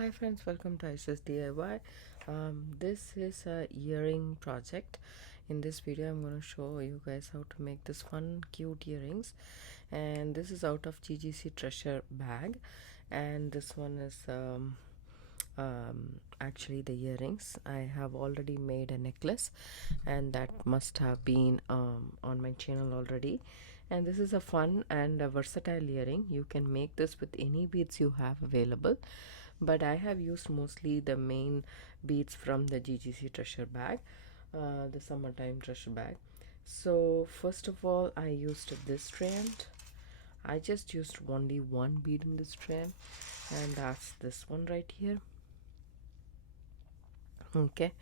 Hi friends, welcome to Aishusdiy. This is a earring project. In this video I'm going to show you guys how to make this fun cute earrings, and this is out of GGC Treasure Bag, and this one is actually the earrings. I have already made a necklace, and that must have been on my channel already. And this is a fun and a versatile earring. You can make this with any beads you have available, but I have used mostly the main beads from the GGC Treasure Bag, the summertime treasure bag. So first of all, I used this strand. I just used only one bead in this strand, and that's this one right here. Okay,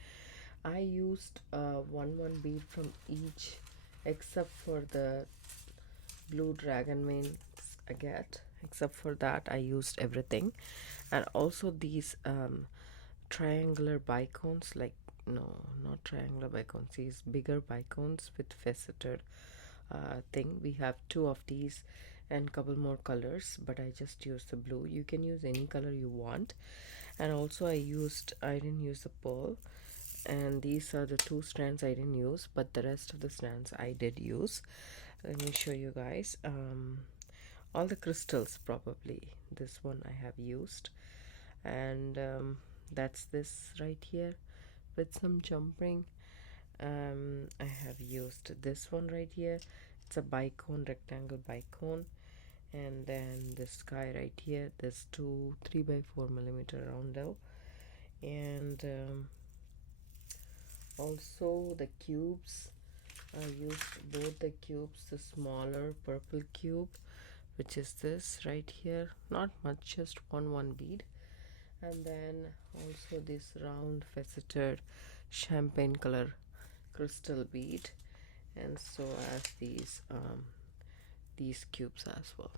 I used one bead from each except for the blue dragon mane agate. Except for that, I used everything. And also these triangular bicones, like, no, not triangular bicones, these bigger bicones with faceted thing. We have two of these and couple more colors, but I just used the blue. You can use any color you want. And also I didn't use the pearl, and these are the two strands I didn't use, but the rest of the strands I did use. Let me show you guys. All the crystals, probably this one I have used, and that's this right here with some jumping. I have used this one right here. It's a bicone, rectangle bicone. And then this guy right here, this two 3x4mm roundel. And also the cubes. I used both the cubes, the smaller purple cube, which is this right here, not much, just one bead, and then also this round faceted champagne color crystal bead, and so as these cubes as well.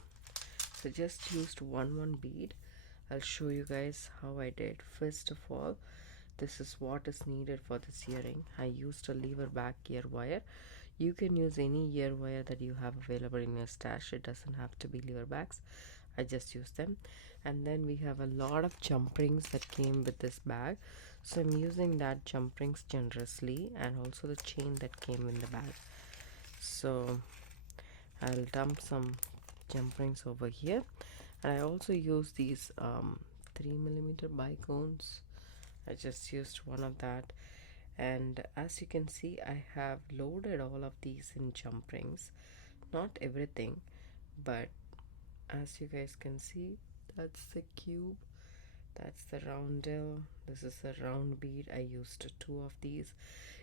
So just used one bead. I'll show you guys how I did. First of all, this is what is needed for this earring. I used a lever back ear wire. You can use any ear wire that you have available in your stash. It doesn't have to be lever backs. I just use them. And then we have a lot of jump rings that came with this bag, so I'm using that jump rings generously, and also the chain that came in the bag. So I'll dump some jump rings over here, and I also use these 3mm bicones. I just used one of that, and as you can see, I have loaded all of these in jump rings. Not everything, but as you guys can see, that's the cube, that's the roundel, this is a round bead. I used two of these.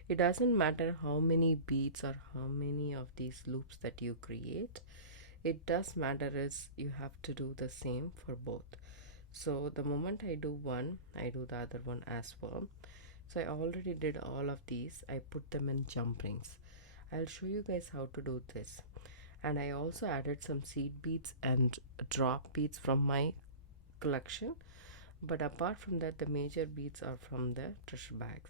It doesn't matter how many beads or how many of these loops that you create. It does matter is you have to do the same for both. So the moment I do one, I do the other one as well. So I already did all of these. I put them in jump rings. I'll show you guys how to do this. And I also added some seed beads and drop beads from my collection, but apart from that, the major beads are from the treasure bags.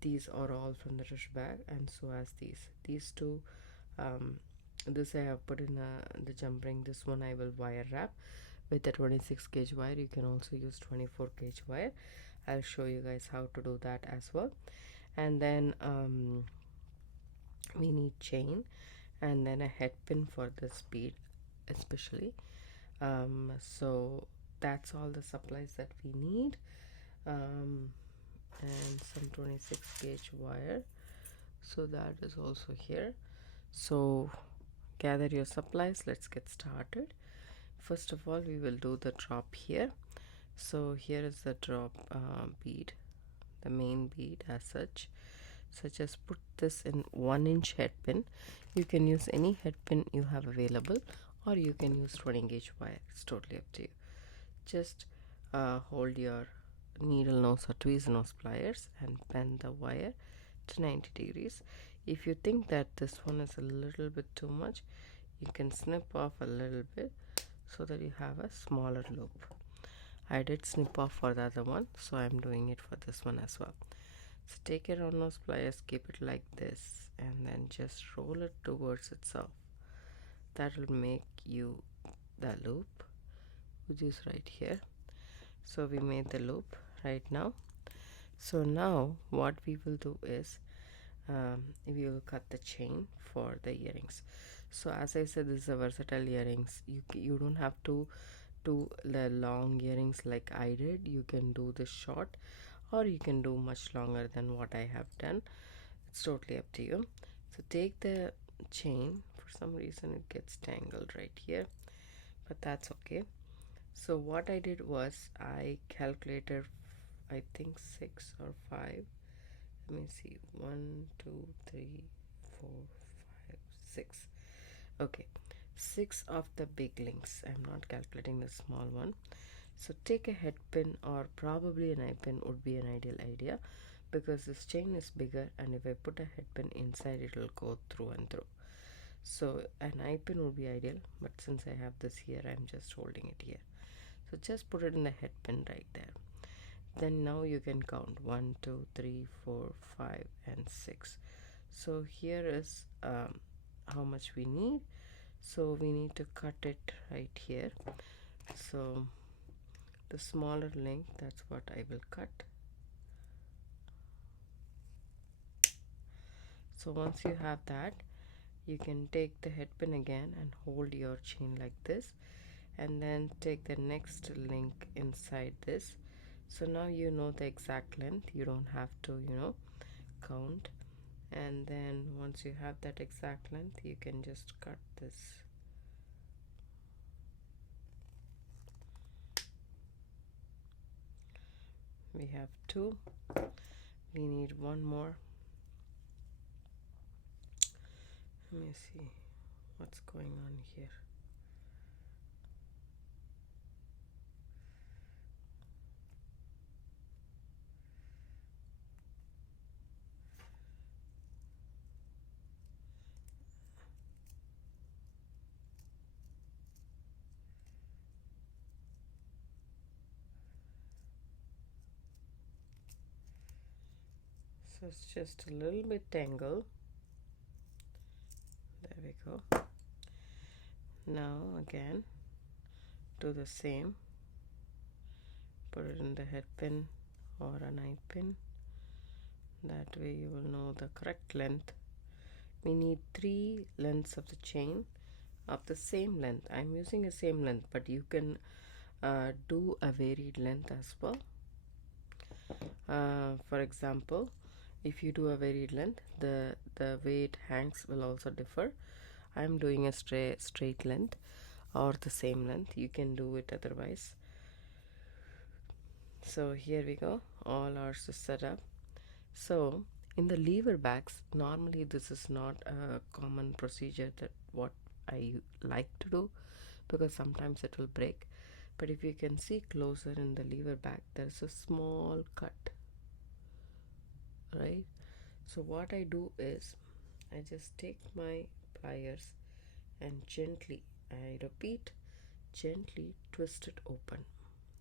These are all from the treasure bag, and so as these two, this I have put in the jump ring. This one I will wire wrap with a 26 gauge wire. You can also use 24 gauge wire. I'll show you guys how to do that as well. And then we need chain, and then a head pin for this bead especially. So that's all the supplies that we need, and some 26 gauge wire, so that is also here. So gather your supplies, let's get started. First of all, we will do the drop here. So here is the drop bead, the main bead as such. So just put this in 1-inch head pin. You can use any head pin you have available, or you can use 20 gauge wire. It's totally up to you. Just hold your needle nose or tweezer nose pliers and bend the wire to 90 degrees. If you think that this one is a little bit too much, you can snip off a little bit so that you have a smaller loop. I did snip off for the other one, so I'm doing it for this one as well. So take your round nose pliers, keep it like this, and then just roll it towards itself. That will make you the loop, which is right here. So we made the loop right now. So now what we will do is we will cut the chain for the earrings. So as I said, this is a versatile earrings. You don't have to do the long earrings like I did. You can do this short, or you can do much longer than what I have done. It's totally up to you. So take the chain. For some reason it gets tangled right here, but that's okay. So what I did was I calculated, I think 6 or 5. Let me see, 1 2 3 4 5 6. Okay, 6 of the big links. I'm not calculating the small one. So take a head pin, or probably an eye pin would be an ideal idea, because this chain is bigger, and if I put a head pin inside, it will go through and through. So an eye pin would be ideal, but since I have this here, I'm just holding it here. So just put it in the head pin right there. Then now you can count 1 2 3 4 5 and 6. So here is how much we need. So we need to cut it right here. So the smaller length, that's what I will cut. So once you have that, you can take the head pin again and hold your chain like this, and then take the next link inside this. So now you know the exact length. You don't have to count. And then once you have that exact length, you can just cut this. We have 2. We need 1 more. Let me see what's going on here. So it's just a little bit tangled. There we go. Now again do the same. Put it in the head pin or an eye pin. That way you will know the correct length. We need 3 lengths of the chain of the same length. I'm using a same length, but you can do a varied length as well. For example, if you do a varied length, the way it hangs will also differ. I'm doing a straight length or the same length. You can do it otherwise. So here we go, all ours is set up. So in the lever bags, normally this is not a common procedure that what I like to do, because sometimes it will break. But if you can see closer in the lever bag, there's a small cut, right? So what I do is I just take my pliers and gently, I repeat, gently twist it open,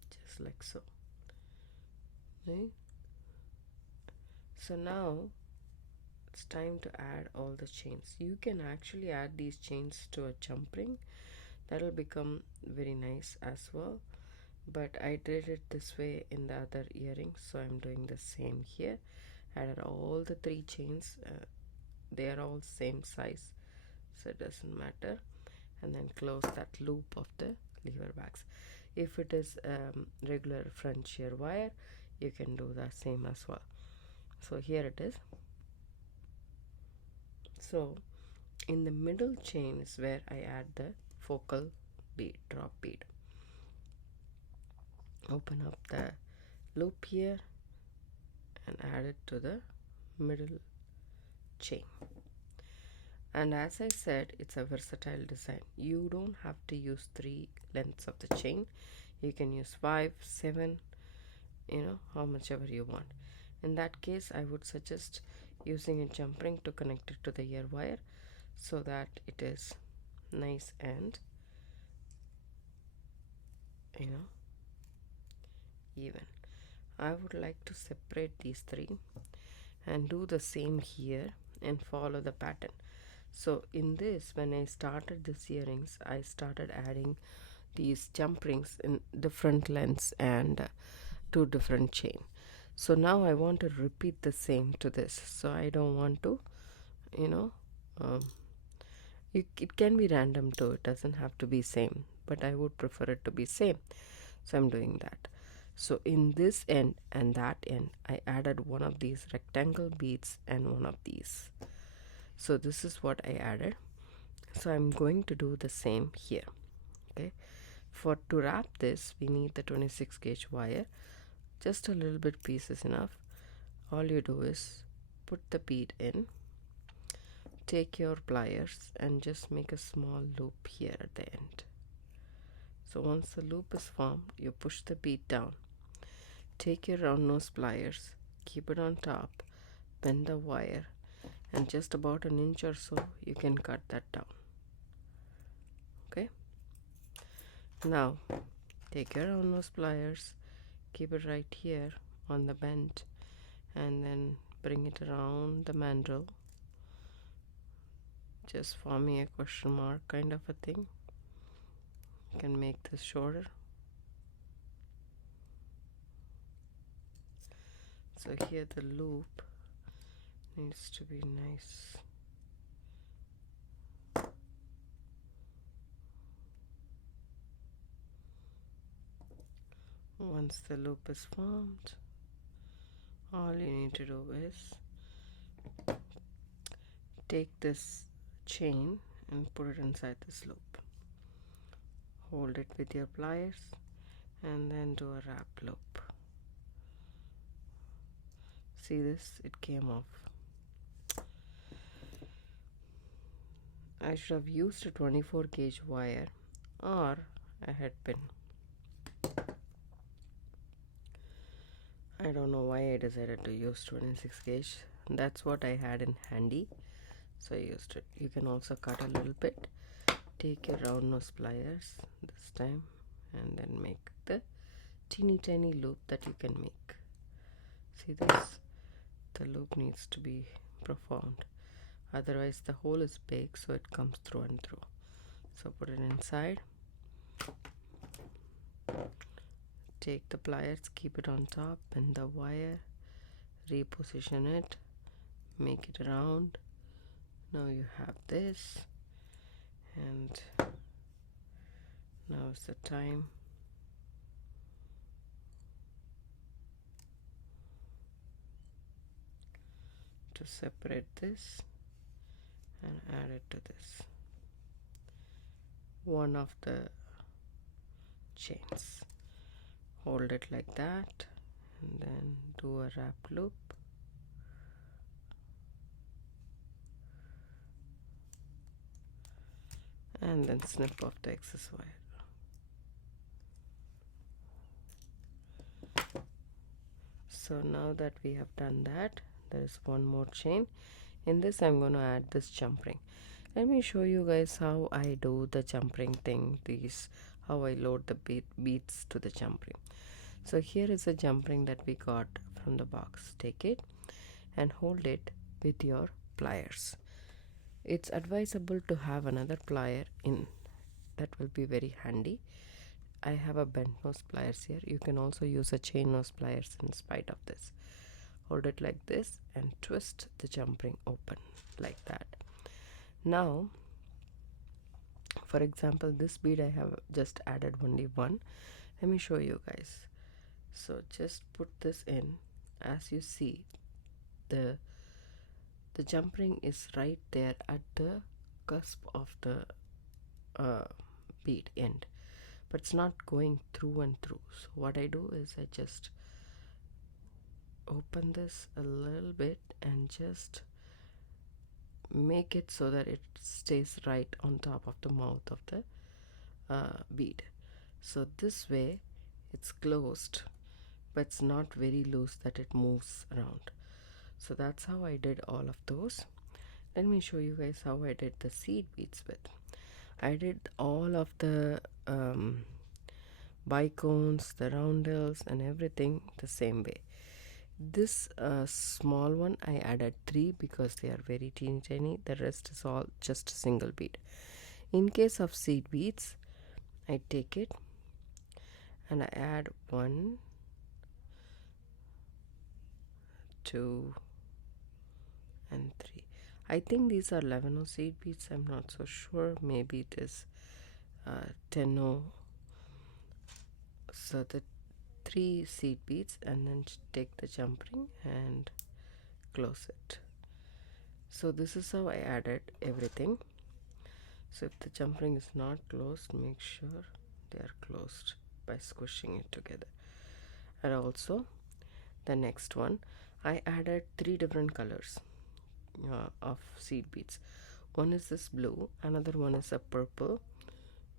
just like so, right? So now it's time to add all the chains. You can actually add these chains to a jump ring. That'll become very nice as well, but I did it this way in the other earring, so I'm doing the same here. Added all the 3 chains. They are all same size, so it doesn't matter. And then close that loop of the lever bags. If it is regular front shear wire, you can do the same as well. So here it is. So in the middle chain is where I add the focal bead, drop bead. Open up the loop here and add it to the middle chain. And as I said, it's a versatile design. You don't have to use 3 lengths of the chain. You can use 5, 7, how much ever you want. In that case, I would suggest using a jump ring to connect it to the ear wire, so that it is nice and even. I would like to separate these 3 and do the same here and follow the pattern. So in this, when I started these earrings, I started adding these jump rings in different lengths and two different chain. So now I want to repeat the same to this, so I don't want to, you know, it can be random too, it doesn't have to be same, but I would prefer it to be same. So I'm doing that. So in this end and that end, I added one of these rectangle beads and one of these. So this is what I added. So I'm going to do the same here. Okay, for to wrap this, we need the 26 gauge wire. Just a little bit piece is enough. All you do is put the bead in, take your pliers and just make a small loop here at the end. So once the loop is formed, you push the bead down, take your round nose pliers, keep it on top, bend the wire, and just about an inch or so you can cut that down. Okay, now take your round nose pliers, keep it right here on the bend, and then bring it around the mandrel, just forming a question mark kind of a thing. You can make this shorter. So here the loop needs to be nice. Once the loop is formed, all you need to do is take this chain and put it inside this loop. Hold it with your pliers and then do a wrap loop. See this? It came off. I should have used a 24 gauge wire or a head pin. I don't know why I decided to use 26 gauge. That's what I had in handy, so I used it. You can also cut a little bit. Take your round nose pliers this time and then make the teeny tiny loop that you can make. See this? The loop needs to be performed, otherwise the hole is big, so it comes through and through. So put it inside, take the pliers, keep it on top, bend the wire, reposition it, make it round. Now you have this, and now is the time to separate this and add it to this one of the chains. Hold it like that and then do a wrap loop. And then snip off the excess wire. So now that we have done that, there is one more chain. In this I'm going to add this jump ring. Let me show you guys how I do the jump ring thing, how I load the beads to the jump ring. So here is a jump ring that we got from the box. Take it and hold it with your pliers. It's advisable to have another plier in, that will be very handy. I have a bent nose pliers here. You can also use a chain nose pliers in spite of this. Hold it like this and twist the jump ring open like that. Now, for example, this bead I have just added only one. Let me show you guys. So just put this in. As you see, the jump ring is right there at the cusp of the bead end, but it's not going through and through. So what I do is I just open this a little bit and just make it so that it stays right on top of the mouth of the bead. So this way it's closed, but it's not very loose that it moves around. So that's how I did all of those. Let me show you guys how I did the seed beads with. I did all of the bicones, the roundels and everything the same way. This small one I added 3 because they are very teeny tiny. The rest is all just a single bead. In case of seed beads, I take it and I add 1, 2 and 3. I think these are 11 seed beads. I'm not so sure. Maybe it is 10. So the 3 seed beads, and then take the jump ring and close it. So this is how I added everything. So if the jump ring is not closed, make sure they are closed by squishing it together. And also the next one, I added 3 different colors of seed beads. One is this blue, another one is a purple,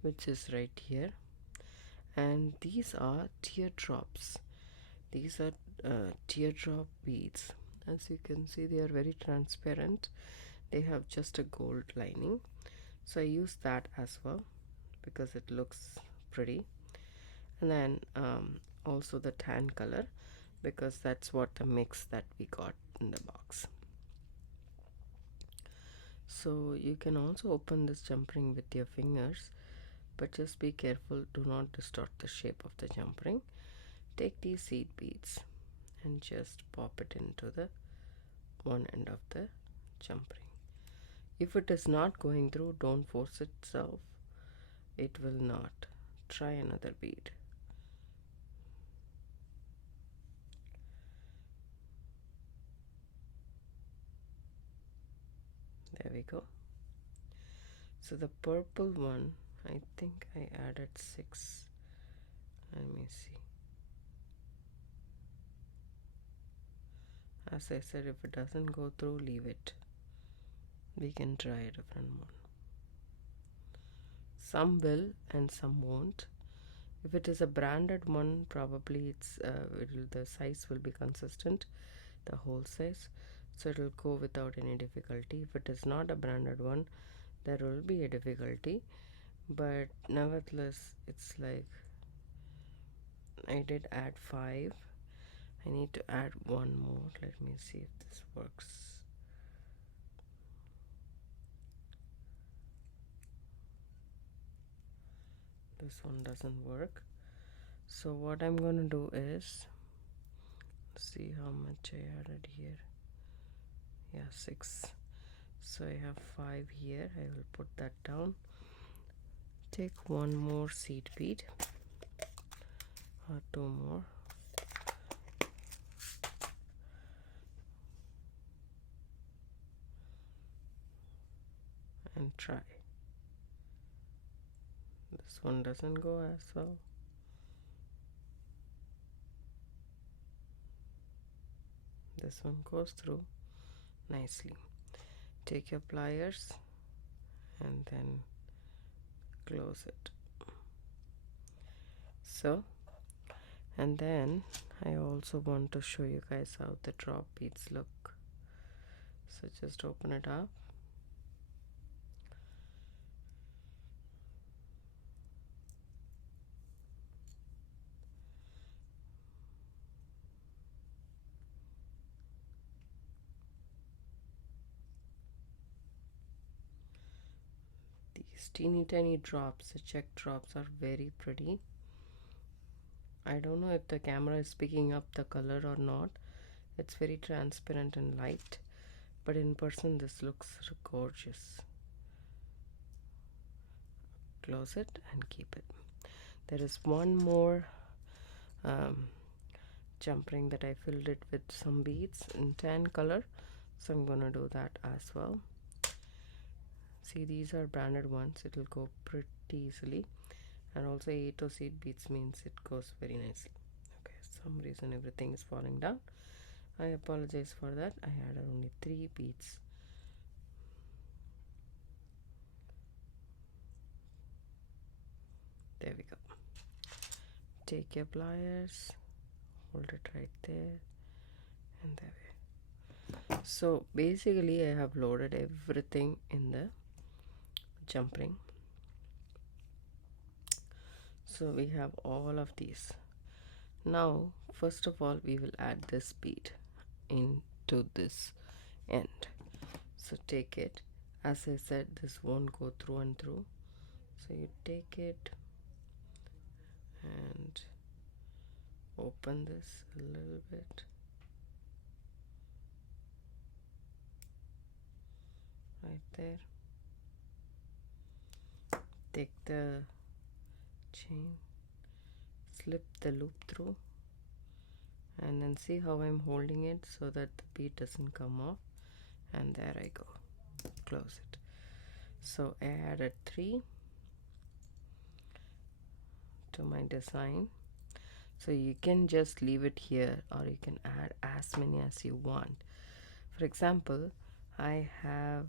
which is right here, and these are teardrops. These are teardrop beads. As you can see, they are very transparent. They have just a gold lining, so I use that as well because it looks pretty. And then also the tan color, because that's what the mix that we got in the box. So you can also open this jump ring with your fingers, but just be careful, do not distort the shape of the jump ring. Take these seed beads and just pop it into the one end of the jump ring. If it is not going through, don't force itself. It will not. Try another bead. There we go. So the purple one, I think I added 6. Let me see. As I said, if it doesn't go through, leave it. We can try a different one. Some will and some won't. If it is a branded one, probably it's the size will be consistent, the whole size, so it will go without any difficulty. If it is not a branded one, there will be a difficulty, but nevertheless, it's like I did add 5. I need to add 1 more. Let me see if this works. This one doesn't work. So what I'm going to do is see how much I added here. Yeah, 6. So I have 5 here. I will put that down. Take 1 more seed bead or 2 more. And try. This one doesn't go as well. This one goes through nicely. Take your pliers and then close it. So, and then I also want to show you guys how the drop beads look. So just open it up. These teeny tiny drops, the check drops, are very pretty. I don't know if the camera is picking up the color or not. It's very transparent and light, but in person this looks gorgeous. Close it and keep it. There is one more jump ring that I filled it with some beads in tan color, so I'm gonna do that as well. See, these are branded ones. It will go pretty easily, and also 8 seed beads means it goes very nicely. Okay, some reason everything is falling down. I apologize for that. I added only 3 beads. There we go. Take your pliers, hold it right there, and there we go. So basically I have loaded everything in the jump ring. So we have all of these. Now first of all we will add this bead into this end. So take it. As I said, this won't go through and through, so you take it and open this a little bit right there. Take the chain, slip the loop through, and then see how I'm holding it so that the bead doesn't come off, and there I go. Close it. So I added 3 to my design. So you can just leave it here, or you can add as many as you want. For example, I have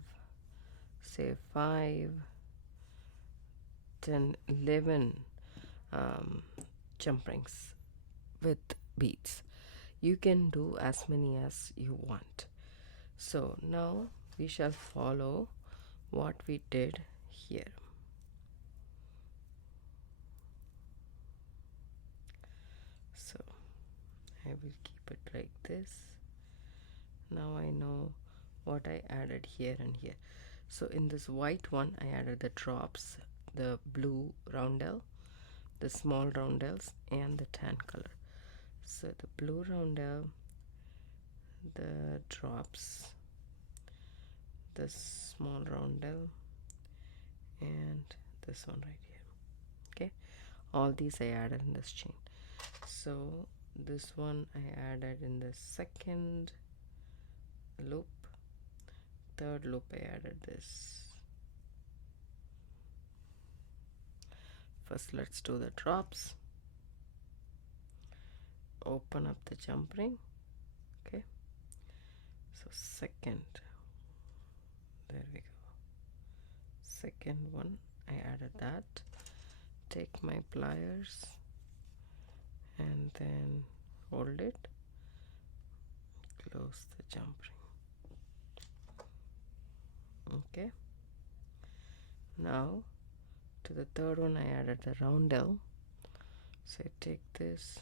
say 5, 10, 11 jump rings with beads. You can do as many as you want. So now we shall follow what we did here. So I will keep it like this. Now I know what I added here and here. So in this white one I added the drops, the blue roundel, the small roundels, and the tan color. So the blue roundel, the drops, the small roundel, and this one right here. Okay, all these I added in this chain. So this one I added in the second loop, third loop I added this. First let's do the drops. Open up the jump ring. Okay, so second, there we go, second one I added that. Take my pliers and then hold it, close the jump ring. Okay, now to the third one I added the roundel. So I take this,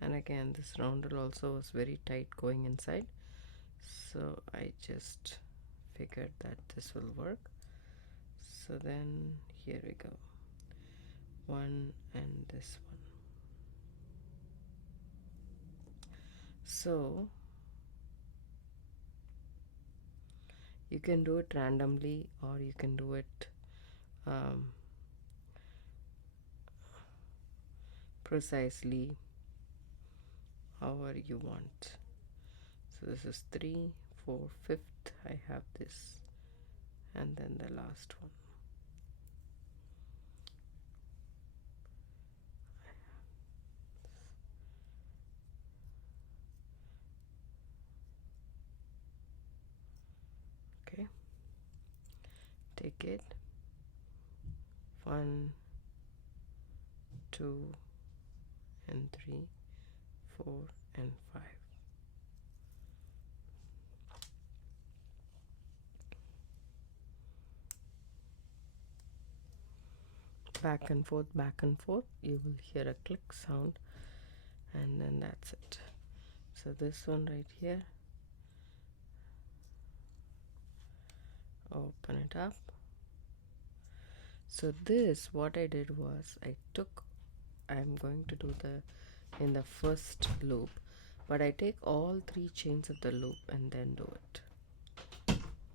and again this roundel also was very tight going inside, so I just figured that this will work. So then here we go, one and this one. So you can do it randomly, or you can do it precisely, however you want. So this is 3, 4, 5th I have this, and then the last one. Okay, take it, 1, 2 and 3, 4 and 5. Back and forth, back and forth. You will hear a click sound, and then that's it. So this one right here, open it up. So this, what I did was I'm going to do in the first loop, but I take all 3 chains of the loop and then do it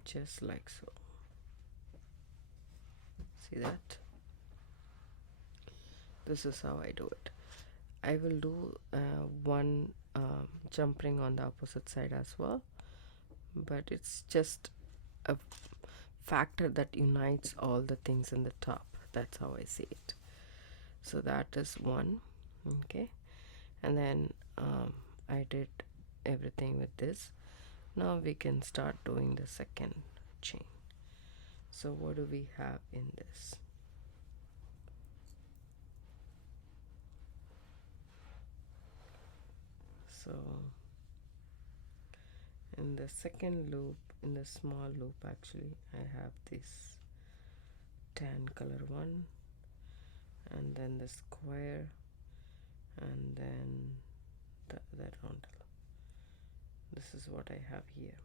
just like so. See that? This is how I do it. I will do one jump ring on the opposite side as well, but it's just a factor that unites all the things in the top. That's how I see it. So that is one. Okay, and then I did everything with this. Now we can start doing the second chain. So what do we have in this? So in the second loop, in the small loop actually, I have this tan color one, and then the square, and then the roundel. This is what I have here.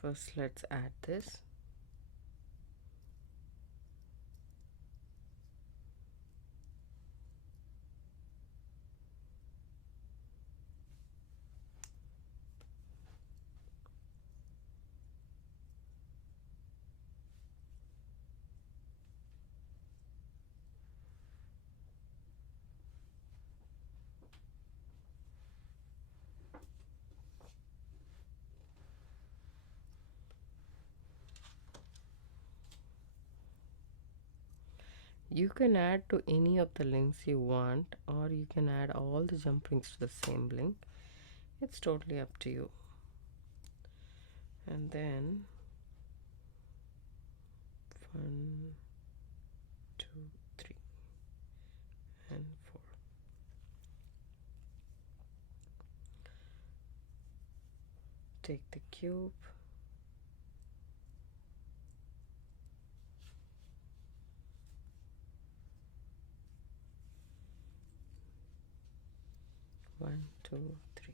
First, let's add this. You can add to any of the links you want, or you can add all the jump rings to the same link. It's totally up to you. And then 1, 2, 3, and 4. Take the cube. One, two, three.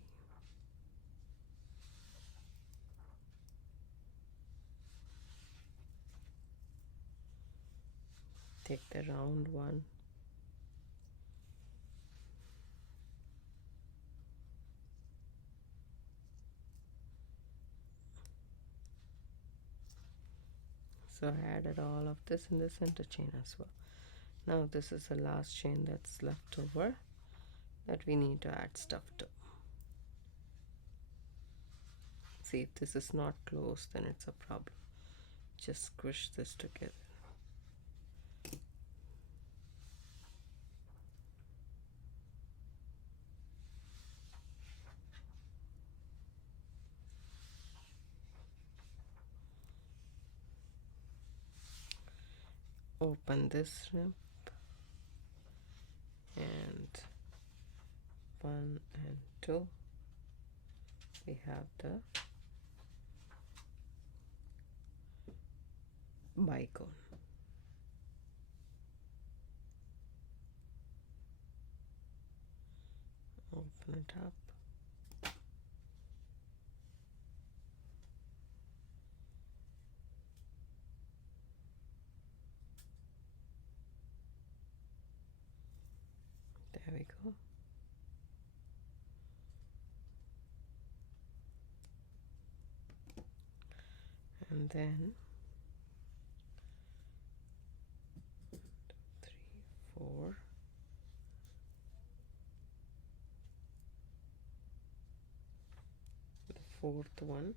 Take the round one. So I added all of this in the center chain as well. Now this is the last chain that's left over that we need to add stuff to. See, if this is not closed, then it's a problem. Just squish this together. Open this rip, and 1 and 2, we have the bicone. Open it up. There we go. And then 2, 3, 4. The fourth one,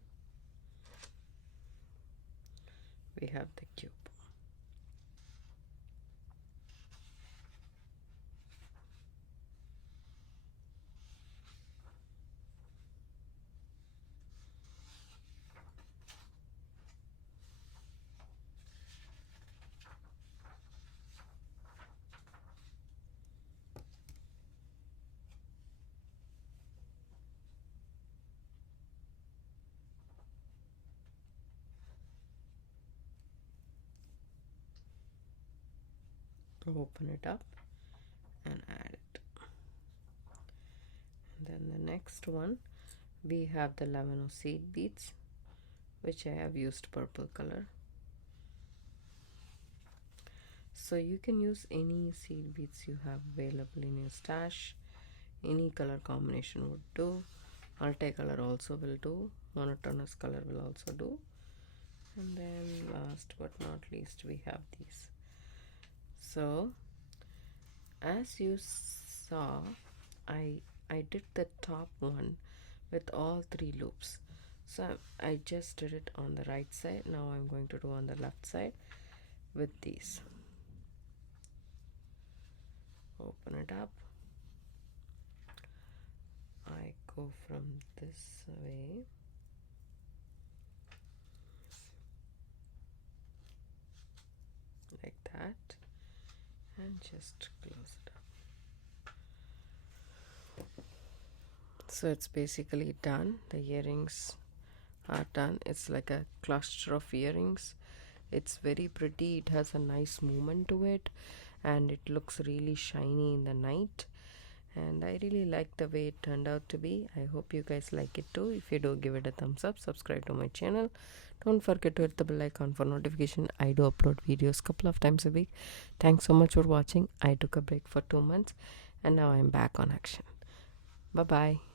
we have the cube. Open it up and add it. And then the next one, we have the lemon seed beads, which I have used purple color. So you can use any seed beads you have available in your stash. Any color combination would do. Multicolor also will do. Monotonous color will also do. And then last but not least, we have these. So as you saw, I did the top one with all 3 loops. So I just did it on the right side. Now I'm going to do on the left side with these. Open it up. I go from this way. Like that. And just close it up. So it's basically done. The earrings are done. It's like a cluster of earrings. It's very pretty. It has a nice movement to it, and it looks really shiny in the night. and I really like the way it turned out to be. I hope you guys like it too. If you do, give it a thumbs up, subscribe to my channel. Don't forget to hit the bell icon for notification. I do upload videos couple of times a week. Thanks so much for watching. I took a break for 2 months and now I'm back on action. Bye bye.